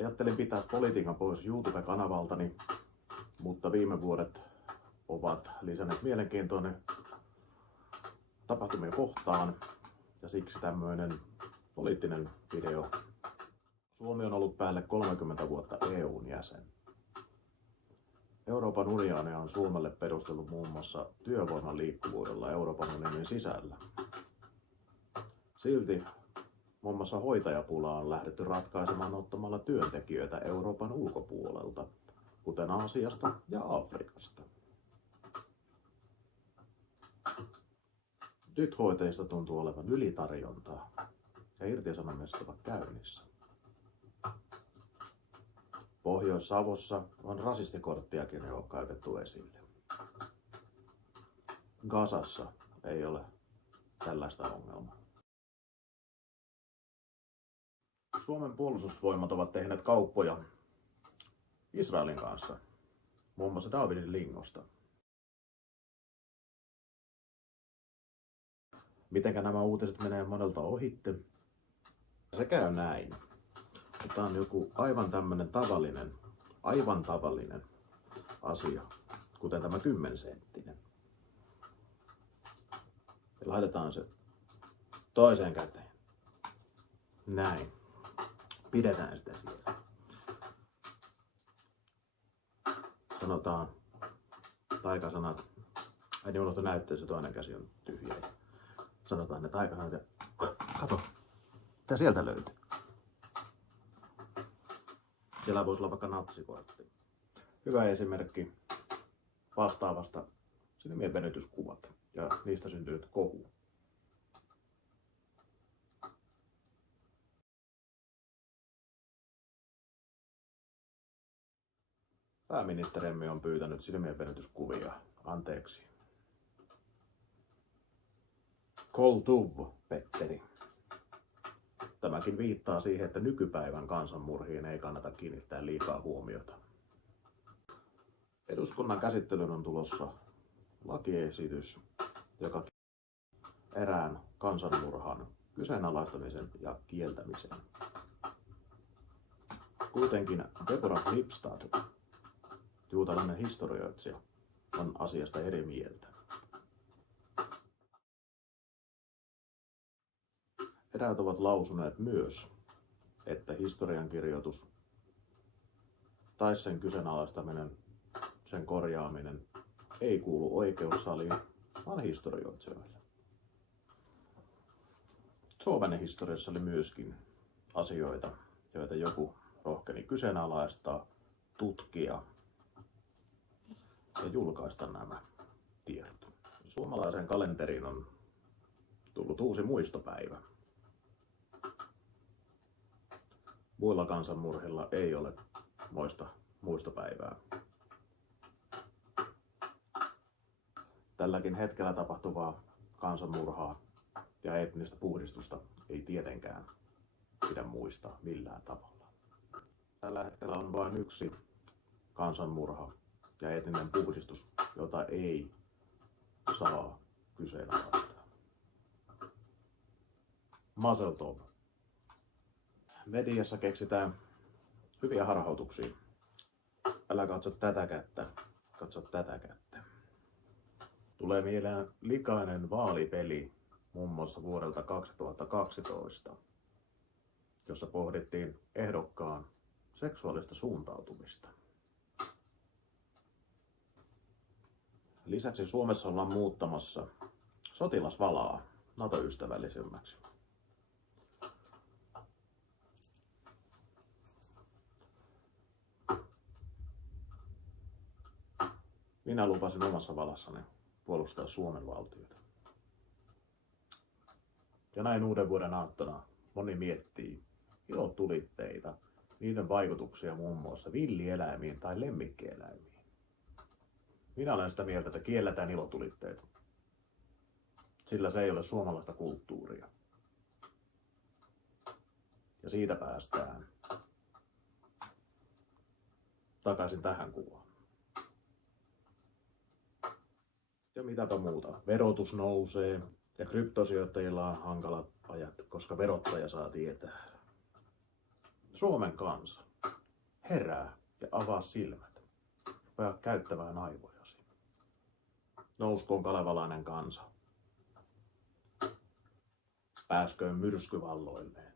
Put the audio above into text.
Ajattelin pitää politiikan pois YouTube-kanavaltani, mutta viime vuodet ovat lisänneet mielenkiintoinen tapahtumia kohtaan ja siksi tämmöinen poliittinen video. Suomi on ollut päälle 30 vuotta EU:n jäsen. Euroopan unioni on Suomelle perustellut muun muassa työvoiman liikkuvuudella Euroopan unionin sisällä. Silti muun muassa hoitajapulaa on lähdetty ratkaisemaan ottamalla työntekijöitä Euroopan ulkopuolelta, kuten Aasiasta ja Afrikasta. Nyt hoitajista tuntuu olevan ylitarjontaa ja irtisanomiset ovat käynnissä. Pohjois-Savossa on rasistikorttiakin jo käytetty esille. Gazassa ei ole tällaista ongelmaa. Suomen puolustusvoimat ovat tehneet kauppoja Israelin kanssa, muun muassa Davidin lingosta. Mitenkä nämä uutiset menee monelta ohitte? Se käy näin. Tämä on joku aivan tavallinen asia, kuten tämä 10-senttinen. Ja laitetaan se toiseen käteen. Näin. Pidetään sitä siellä. Sanotaan taikasanat. Äiti unohtui näyttää, se toinen käsi on tyhjä. Sanotaan ne taikasanat ja kato, mitä sieltä löytyy. Siellä voisi olla vaikka natsikortti. Hyvä esimerkki vastaavasta silmien venytyskuvat ja niistä syntynyt kohu. Pääministerimme on pyytänyt silmien venytyskuvia anteeksi. Kol tuv, Petteri. Tämäkin viittaa siihen, että nykypäivän kansanmurhiin ei kannata kiinnittää liikaa huomiota. Eduskunnan käsittelyyn on tulossa lakiesitys, joka erään kansanmurhan kyseenalaistamisen ja kieltämisen. Kuitenkin Deborah Lipstad, juutalainen historioitsija, on asiasta eri mieltä. Eräät ovat lausuneet myös, että historiankirjoitus tai sen kyseenalaistaminen, sen korjaaminen ei kuulu oikeussaliin, vaan historioitsijoille. Suomen historiassa oli myöskin asioita, joita joku rohkeni kyseenalaistaa, tutkia ja julkaista nämä tiedot. Suomalaisen kalenteriin on tullut uusi muistopäivä. Muilla kansanmurhilla ei ole moista muistopäivää. Tälläkin hetkellä tapahtuvaa kansanmurhaa ja etnistä puhdistusta ei tietenkään pidä muistaa millään tavalla. Tällä hetkellä on vain yksi kansanmurha ja etninen puhdistus, jota ei saa kyseenalaistaa. Mazel tov. Mediassa keksitään hyviä harhautuksia. Älä katso tätä kättä, katso tätä kättä. Tulee mieleen likainen vaalipeli muun muassa vuodelta 2012, jossa pohdittiin ehdokkaan seksuaalista suuntautumista. Lisäksi Suomessa ollaan muuttamassa sotilasvalaa NATO-ystävällisemmäksi. Minä lupasin omassa valassani puolustaa Suomen valtiota. Ja näin uuden vuoden aattona moni miettii ilotulitteita, niiden vaikutuksia muun muassa villieläimiin tai lemmikkieläimiin. Minä olen sitä mieltä, että kielletään ilotulitteet, sillä se ei ole suomalaista kulttuuria. Ja siitä päästään takaisin tähän kuvaan. Ja mitäpä muuta. Verotus nousee ja kryptosijoittajilla on hankalat ajat, koska verottaja saa tietää. Suomen kansa Herää ja avaa silmät. Rupea käyttämään aivojasi. Nouskoon kalevalainen kansa. Pääsköön myrskyvalloilleen.